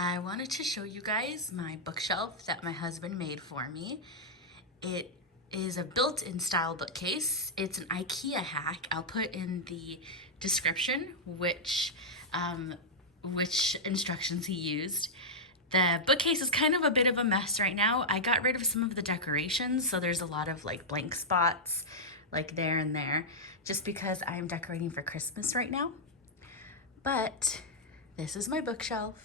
I wanted to show you guys my bookshelf that my husband made for me. It is a built-in style bookcase. It's an IKEA hack. I'll put in the description which instructions he used. The bookcase is kind of a bit of a mess right now. I got rid of some of the decorations, so there's a lot of like blank spots like there and there, just because I'm decorating for Christmas right now. But this is my bookshelf,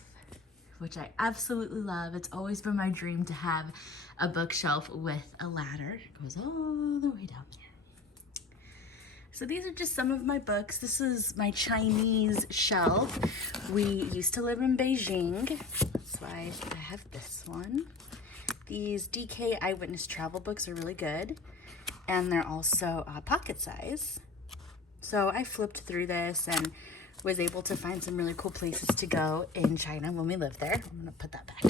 which I absolutely love. It's always been my dream to have a bookshelf with a ladder. It goes all the way down there. So these are just some of my books. This is my Chinese shelf. We used to live in Beijing. That's why I have this one. These DK Eyewitness travel books are really good. And they're also pocket size. So I flipped through this and was able to find some really cool places to go in China when we lived there. I'm gonna put that back.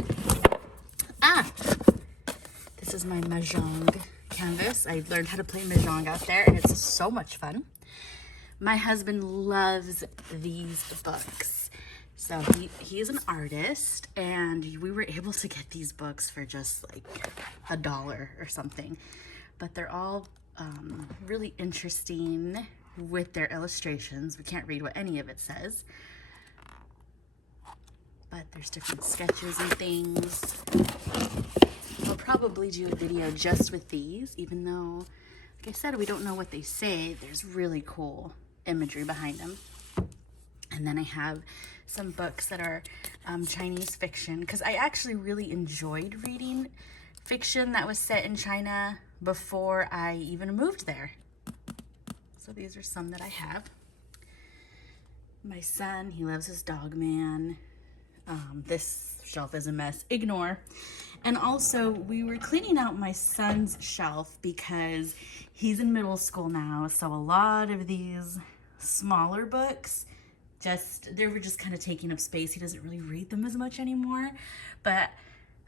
This is my Mahjong canvas. I learned how to play Mahjong out there and it's so much fun. My husband loves these books. So he is an artist and we were able to get these books for just like $1 or something. But they're all really interesting with their illustrations. We can't read what any of it says, but there's different sketches and things. I'll probably do a video just with these, even though, like I said, we don't know what they say. There's really cool imagery behind them. And then I have some books that are Chinese fiction, because I actually really enjoyed reading fiction that was set in China before I even moved there. So these are some that I have. My son, he loves his Dog Man. This shelf is a mess. Ignore. And also, we were cleaning out my son's shelf because he's in middle school now. So a lot of these smaller books, they were just kind of taking up space. He doesn't really read them as much anymore. But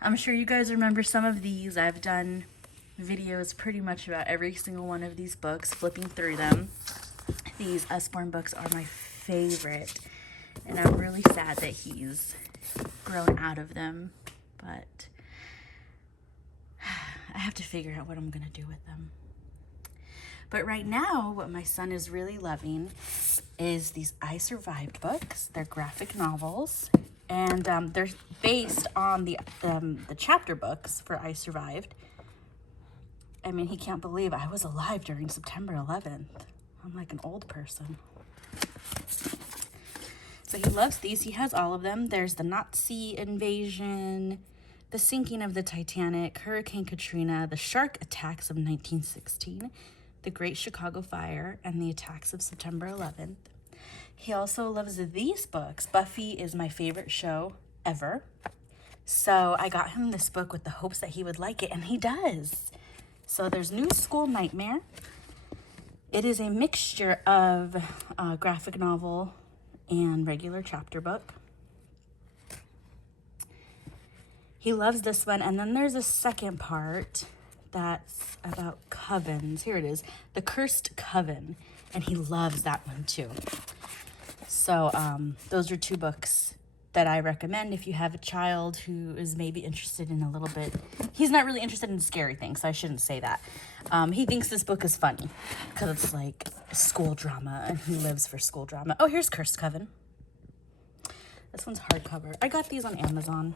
I'm sure you guys remember some of these. I've done videos pretty much about every single one of these books, flipping through them. These Usborne books are my favorite, and I'm really sad that he's grown out of them, but I have to figure out what I'm gonna do with them. But right now, what my son is really loving is these I Survived books. They're graphic novels, and they're based on the chapter books for I Survived. I mean, he can't believe I was alive during September 11th. I'm like an old person. So he loves these. He has all of them. There's the Nazi invasion, the sinking of the Titanic, Hurricane Katrina, the shark attacks of 1916, the Great Chicago Fire, and the attacks of September 11th. He also loves these books. Buffy is my favorite show ever. So I got him this book with the hopes that he would like it, and he does. So there's New School Nightmare. It is a mixture of graphic novel and regular chapter book. He loves this one. And then there's a second part that's about covens. Here it is, The Cursed Coven. And he loves that one too. So those are two books that I recommend if you have a child who is maybe interested in a little bit. He's not really interested in scary things, so I shouldn't say that. He thinks this book is funny because it's like school drama and he lives for school drama. Oh, here's Cursed Coven. This one's hardcover. I got these on Amazon.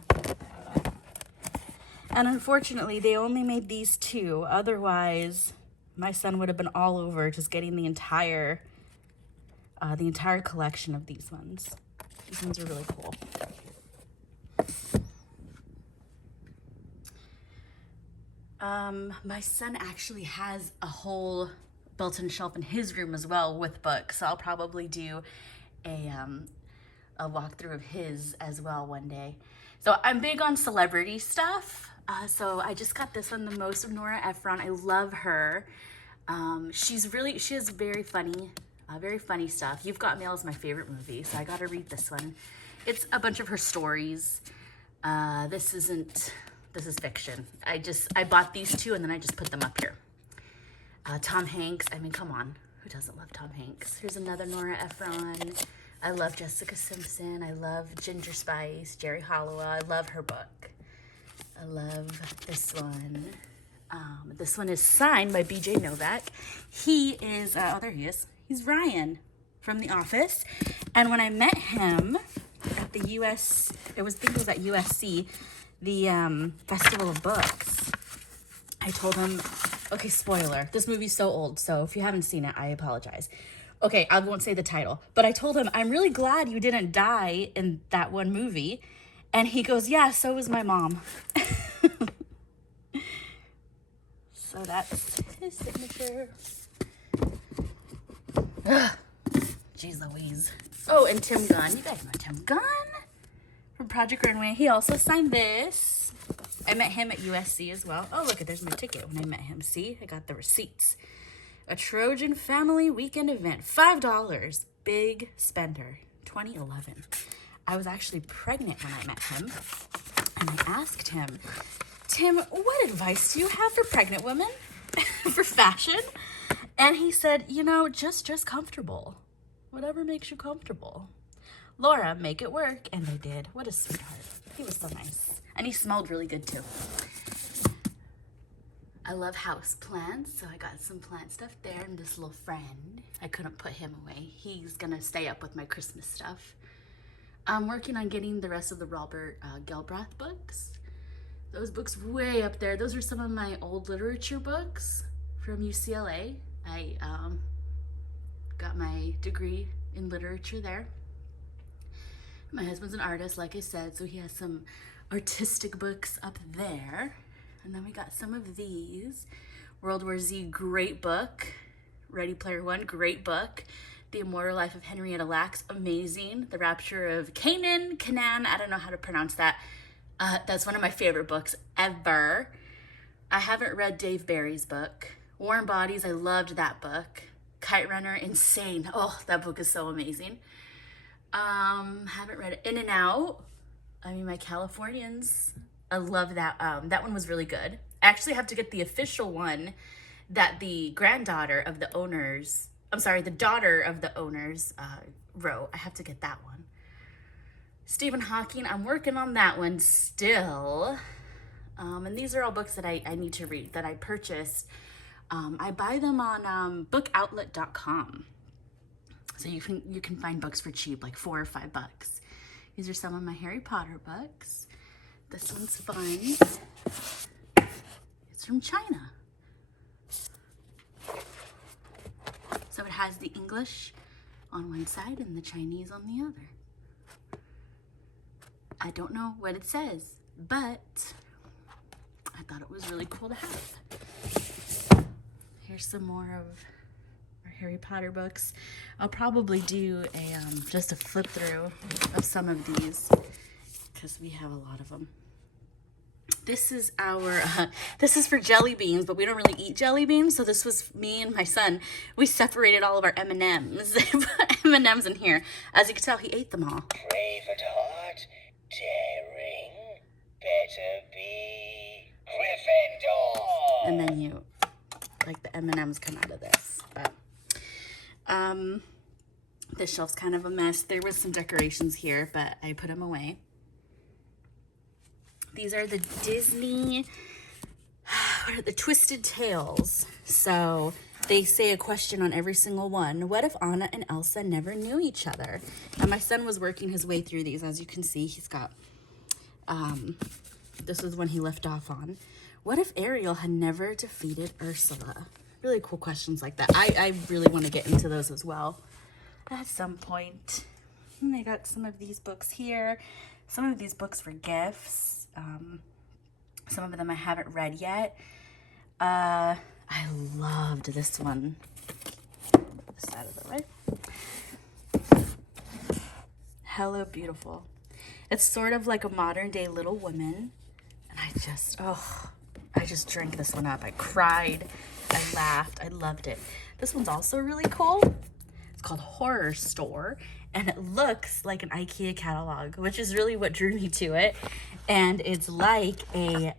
And unfortunately, they only made these two. Otherwise, my son would have been all over just getting the entire collection of these ones. These ones are really cool. My son actually has a whole built-in shelf in his room as well with books. So I'll probably do a walkthrough of his as well one day. So I'm big on celebrity stuff. So I just got this one, The Most of Nora Ephron. I love her. She has very funny stuff. You've Got Mail is my favorite movie, so I got to read this one. It's a bunch of her stories. This is fiction. I bought these two and then I just put them up here. Tom Hanks, I mean, come on. Who doesn't love Tom Hanks? Here's another Nora Ephron. I love Jessica Simpson. I love Ginger Spice, Jerry Holloway. I love her book. I love this one. This one is signed by BJ Novak. He is, oh, there he is. He's Ryan from The Office. And when I met him at the I think it was at USC, the Festival of Books, I told him, okay, spoiler, this movie's so old, so if you haven't seen it, I apologize. Okay, I won't say the title, but I told him, I'm really glad you didn't die in that one movie. And he goes, yeah, so was my mom. So that's his signature. Ugh. Jeez Louise. Oh, and Tim Gunn. You guys know Tim Gunn from Project Runway. He also signed this. I met him at USC as well. Oh, look, there's my ticket when I met him. See, I got the receipts. A Trojan Family Weekend event. $5. Big spender. 2011. I was actually pregnant when I met him. And I asked him, Tim, what advice do you have for pregnant women for fashion? And he said, you know, just dress comfortable. Whatever makes you comfortable. Laura, make it work. And they did. What a sweetheart. He was so nice. And he smelled really good too. I love house plants, so I got some plant stuff there. And this little friend, I couldn't put him away. He's gonna stay up with my Christmas stuff. I'm working on getting the rest of the Robert Galbraith books. Those books way up there. Those are some of my old literature books from UCLA. I got my degree in literature there. My husband's an artist, like I said, so he has some artistic books up there. And then we got some of these. World War Z, great book. Ready Player One, great book. The Immortal Life of Henrietta Lacks, amazing. The Rapture of Canaan, I don't know how to pronounce that. That's one of my favorite books ever. I haven't read Dave Barry's book. Warm Bodies, I loved that book. Kite Runner, insane. Oh, that book is so amazing. Haven't read it. In and Out. I mean, my Californians. I love that. That one was really good. I actually have to get the official one that the daughter of the owners wrote. I have to get that one. Stephen Hawking, I'm working on that one still. And these are all books that I need to read, that I purchased. I buy them on bookoutlet.com. So you can find books for cheap, like $4 or $5. These are some of my Harry Potter books. This one's fun. It's from China. So it has the English on one side and the Chinese on the other. I don't know what it says, but I thought it was really cool to have. Here's some more of our Harry Potter books. I'll probably do just a flip through of some of these because we have a lot of them. This is this is for jelly beans, but we don't really eat jelly beans. So this was me and my son. We separated all of our M&Ms. Put M&Ms in here. As you can tell, he ate them all. Brave at heart, daring, better be Gryffindor. And then like the M&Ms come out of this. But this shelf's kind of a mess. There was some decorations here, but I put them away. These are the Disney, the Twisted Tales. So they say a question on every single one. What if Anna and Elsa never knew each other? And my son was working his way through these. As you can see, he's got, this is when he left off on. What if Ariel had never defeated Ursula? Really cool questions like that. I really want to get into those as well at some point. And I got some of these books here. Some of these books were gifts. Some of them I haven't read yet. I loved this one. This out of the way. Hello, Beautiful. It's sort of like a modern day Little Women. And I just drank this one up. I cried. I laughed. I loved it. This one's also really cool. It's called Horror Store. And it looks like an IKEA catalog, which is really what drew me to it. And it's like a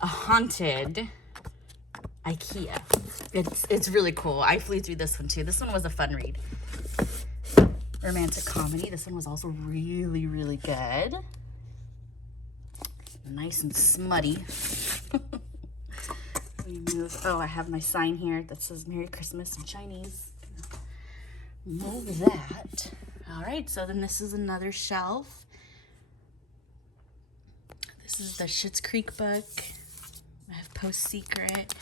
haunted IKEA. It's really cool. I flew through this one too. This one was a fun read. romantic comedy. This one was also really, really good. Nice and smutty. Oh, I have my sign here that says Merry Christmas in Chinese. Move that. All right, so then this is another shelf. This is the Schitt's Creek book. I have Post Secret,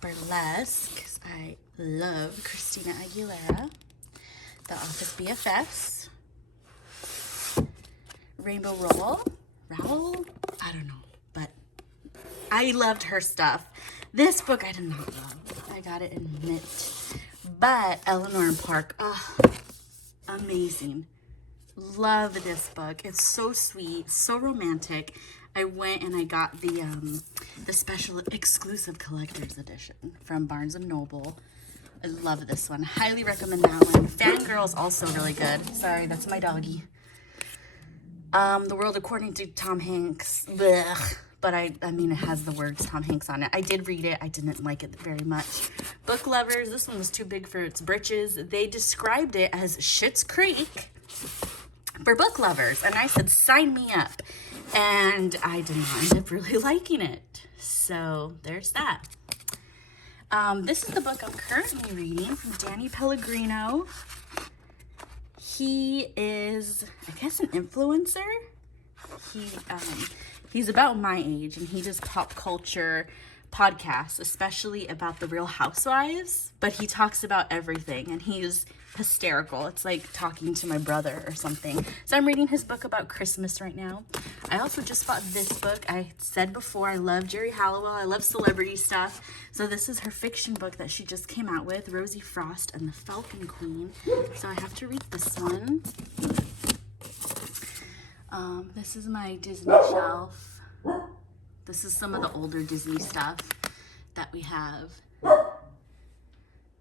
Burlesque, because I love Christina Aguilera. The Office BFFs. Rainbow Rowell? I don't know, but I loved her stuff. This book I did not love. I gotta admit. But Eleanor and Park, oh, amazing. Love this book. It's so sweet, so romantic. I went and I got the special exclusive collector's edition from Barnes & Noble. I love this one. Highly recommend that one. Fangirl's also really good. Sorry, that's my doggy. The World According to Tom Hanks. Blech. But I mean, it has the words Tom Hanks on it. I did read it. I didn't like it very much. Book lovers, this one was too big for its britches. They described it as Schitt's Creek for book lovers. And I said, sign me up. And I did not end up really liking it. So there's that. This is the book I'm currently reading from Danny Pellegrino. He is, I guess, an influencer. He's about my age, and he does pop culture podcasts, especially about the Real Housewives, but he talks about everything, and he's hysterical. It's like talking to my brother or something. So I'm reading his book about Christmas right now. I also just bought this book. I said before, I love Jerry Halliwell. I love celebrity stuff. So this is her fiction book that she just came out with, Rosie Frost and the Falcon Queen. So I have to read this one. This is my Disney shelf. This is some of the older Disney stuff that we have.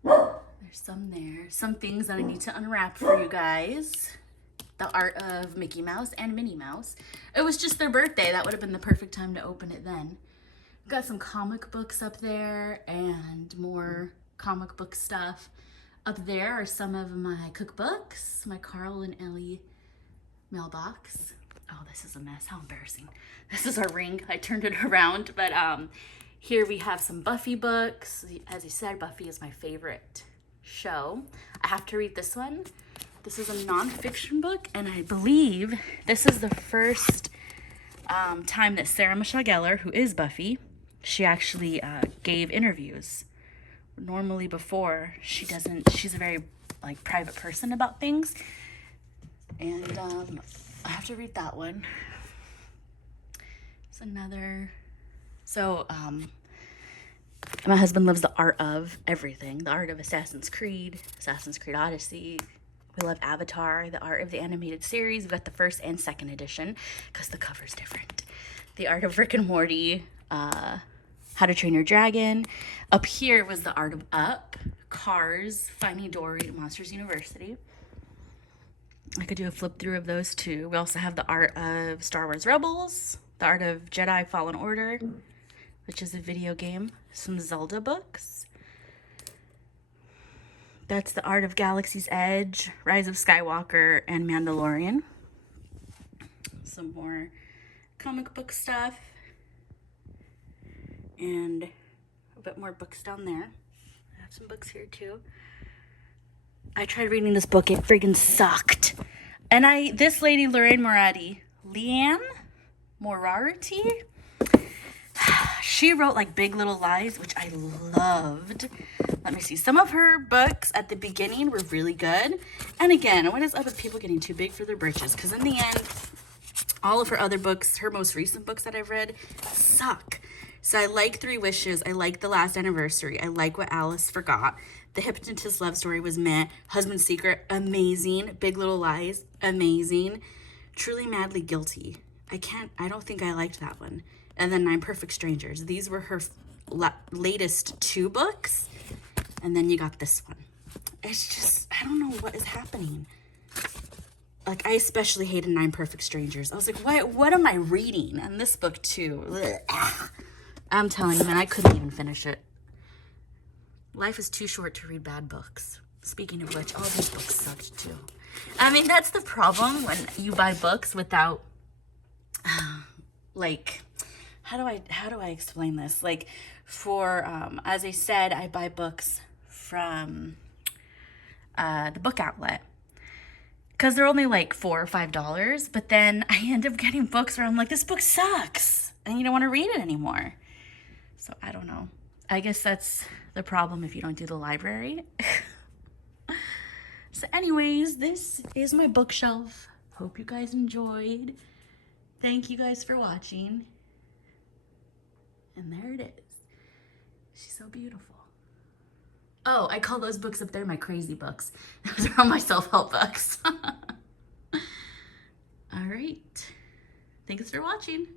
There's some there. Some things that I need to unwrap for you guys. The Art of Mickey Mouse and Minnie Mouse. It was just their birthday. That would have been the perfect time to open it then. Got some comic books up there and more comic book stuff. Up there are some of my cookbooks, my Carl and Ellie mailbox. Oh, this is a mess. How embarrassing. This is our ring. I turned it around, but here we have some Buffy books. As you said, Buffy is my favorite show. I have to read this one. This is a nonfiction book, and I believe this is the first time that Sarah Michelle Gellar, who is Buffy, she actually gave interviews. Normally before, she doesn't. She's a very private person about things. And I have to read that one. It's another. So my husband loves the art of everything. The art of Assassin's Creed Odyssey. We love Avatar, the art of the animated series. We've got the first and second edition because the cover's different. The art of Rick and Morty, How to Train Your Dragon. Up here was the art of Up, Cars, Finding Dory, Monsters University. I could do a flip through of those too. We also have the art of Star Wars Rebels, the art of Jedi Fallen Order, which is a video game, some Zelda books. That's the art of Galaxy's Edge, Rise of Skywalker, and Mandalorian. Some more comic book stuff. And a bit more books down there. I have some books here too. I tried reading this book, it friggin' sucked. And this lady, Leanne Morarity, she wrote Big Little Lies, which I loved. Let me see. Some of her books at the beginning were really good. And again, what is up with people getting too big for their britches? Because in the end, all of her other books, her most recent books that I've read, suck. So I like 3 Wishes. I like The Last Anniversary. I like What Alice Forgot. The Hypnotist Love Story was meh. Husband's Secret, amazing. Big Little Lies, amazing. Truly Madly Guilty. I don't think I liked that one. And then 9 Perfect Strangers. These were her latest 2 books. And then you got this one. It's just, I don't know what is happening. I especially hated 9 Perfect Strangers. I was like, what am I reading? And this book too. Ugh. I'm telling you, man, I couldn't even finish it. Life is too short to read bad books. Speaking of which, all these books sucked too. I mean, that's the problem when you buy books without, like, how do I explain this? Like, for as I said, I buy books from the book outlet because they're only like $4 or $5. But then I end up getting books where I'm like, this book sucks, and you don't want to read it anymore. So I don't know. I guess that's the problem if you don't do the library. So anyways, this is my bookshelf. Hope you guys enjoyed. Thank you guys for watching. And there it is. She's so beautiful. Oh, I call those books up there my crazy books. Those are all my self-help books. All right. Thanks for watching.